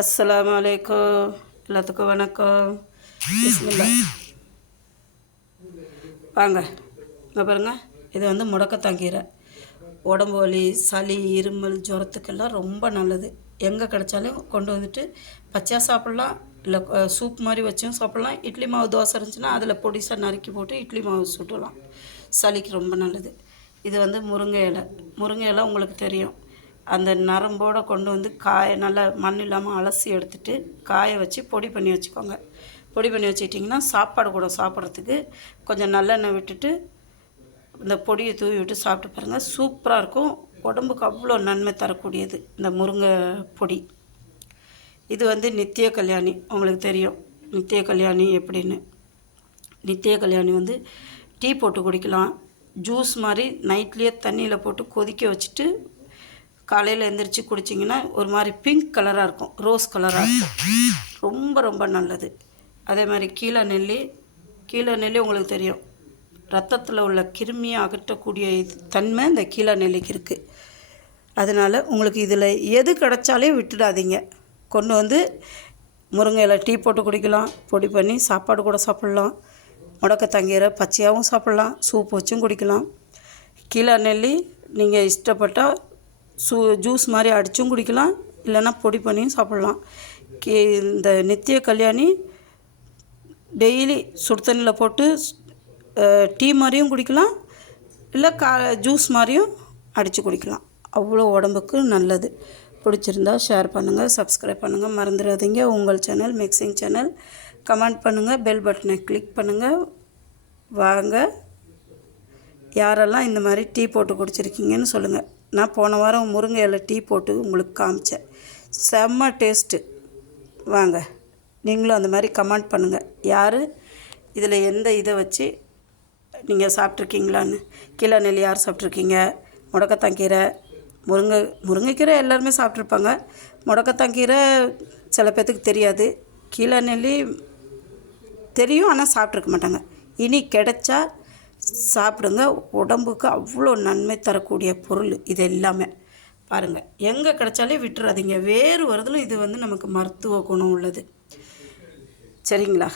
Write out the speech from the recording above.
அஸ்ஸலாமு அலைக்கும். எல்லாத்துக்கும் வணக்கம். பிஸ்மில்லா. வாங்க இங்கே பாருங்கள், இது வந்து முடக்கத்தாங்கீரை. உடம்பு வலி, சளி, இருமல், ஜுரத்துக்கெல்லாம் ரொம்ப நல்லது. எங்கே கிடைச்சாலும் கொண்டு வந்துட்டு பச்சையாக சாப்பிட்லாம், இல்லை சூப் மாதிரி வச்சும் சாப்பிட்லாம். இட்லி மாவு தோசை இருந்துச்சுன்னா அதில் பொடிசாக நறுக்கி போட்டு இட்லி மாவு சுட்டலாம். சளிக்கு ரொம்ப நல்லது. இது வந்து முருங்கை இலை. முருங்கை இலை உங்களுக்கு தெரியும், அந்த நரம்போடு கொண்டு வந்து நல்லா மண் இல்லாமல் அலசி எடுத்துகிட்டு காய வச்சு பொடி பண்ணி வச்சுக்கோங்க. பொடி பண்ணி வச்சுக்கிட்டிங்கன்னா சாப்பாடு கூட சாப்பிட்றதுக்கு கொஞ்சம் நல்லெண்ணெய் விட்டுட்டு இந்த பொடியை தூவி விட்டு சாப்பிட்டு பாருங்கள், சூப்பராக இருக்கும். உடம்புக்கு அவ்வளோ நன்மை தரக்கூடியது இந்த முருங்கை பொடி. இது வந்து நித்திய கல்யாணி, உங்களுக்கு தெரியும் நித்திய கல்யாணி எப்படின்னு. நித்திய கல்யாணி வந்து டீ போட்டு குடிக்கலாம், ஜூஸ் மாதிரி நைட்லேயே தண்ணியில் போட்டு கொதிக்க வச்சுட்டு காலையில் எழுந்திரிச்சி குடிச்சிங்கன்னா ஒரு மாதிரி பிங்க் கலராக இருக்கும், ரோஸ் கலராக இருக்கும். ரொம்ப ரொம்ப நல்லது. அதே மாதிரி கீழே நெல்லி உங்களுக்கு தெரியும், ரத்தத்தில் உள்ள கிருமியை அகற்றக்கூடிய தன்மை இந்த கீழே நெல்லிக்கு இருக்குது. அதனால் உங்களுக்கு இதில் எது கிடைச்சாலே விட்டுடாதீங்க. கொண்டு வந்து முருங்கை இலை டீ போட்டு குடிக்கலாம், பொடி பண்ணி சாப்பாடு கூட சாப்பிட்லாம். முடக்கத்தாங்கீரை பச்சையாகவும் சாப்பிட்லாம், சூப் வச்சும் குடிக்கலாம். கீழே நெல்லி நீங்கள் இஷ்டப்பட்டால் ஜூஸ் மாதிரி அடித்தும் குடிக்கலாம், இல்லைன்னா பொடி பண்ணியும் சாப்பிட்லாம். இந்த நித்திய கல்யாணி டெய்லி சுடு தண்ணியில் போட்டு டீ மாதிரியும் குடிக்கலாம், இல்லை ஜூஸ் மாதிரியும் அடித்து குடிக்கலாம். அவ்வளோ உடம்புக்கு நல்லது. பிடிச்சிருந்தா ஷேர் பண்ணுங்கள், சப்ஸ்கிரைப் பண்ணுங்கள், மறந்துடாதீங்க. உங்கள் சேனல் மிக்சிங் சேனல். கமெண்ட் பண்ணுங்கள், பெல் பட்டனை கிளிக் பண்ணுங்கள். வாங்க, யாரெல்லாம் இந்த மாதிரி டீ போட்டு குடிச்சிருக்கீங்கன்னு சொல்லுங்கள். நான் போன வாரம் முருங்கை இலை டீ போட்டு உங்களுக்கு காமிச்சேன், செம்ம டேஸ்ட்டு. வாங்க, நீங்களும் அந்த மாதிரி கமெண்ட் பண்ணுங்கள். யார் இதில் எந்த இதை வச்சு நீங்கள் சாப்பிட்ருக்கீங்களான்னு. கீழே நெல்லி யார் சாப்பிட்ருக்கீங்க, முடக்கத்தாங்கீரை, முருங்கைக்கீரை எல்லாருமே சாப்பிட்ருப்பாங்க. முடக்கத்தாங்கீரை சில பேர்த்துக்கு தெரியாது, கீழே நெல்லி தெரியும், ஆனால் சாப்பிட்ருக்க மாட்டாங்க. இனி கிடைச்சா சாப்பிடுங்க, உடம்புக்கு அவ்வளோ நன்மை தரக்கூடிய பொருள் இது எல்லாமே. பாருங்கள், எங்கே கிடைச்சாலே விட்டுறாதீங்க. வேறு வருதில் இது வந்து நமக்கு மருத்துவ குணம் உள்ளது. சரிங்களா?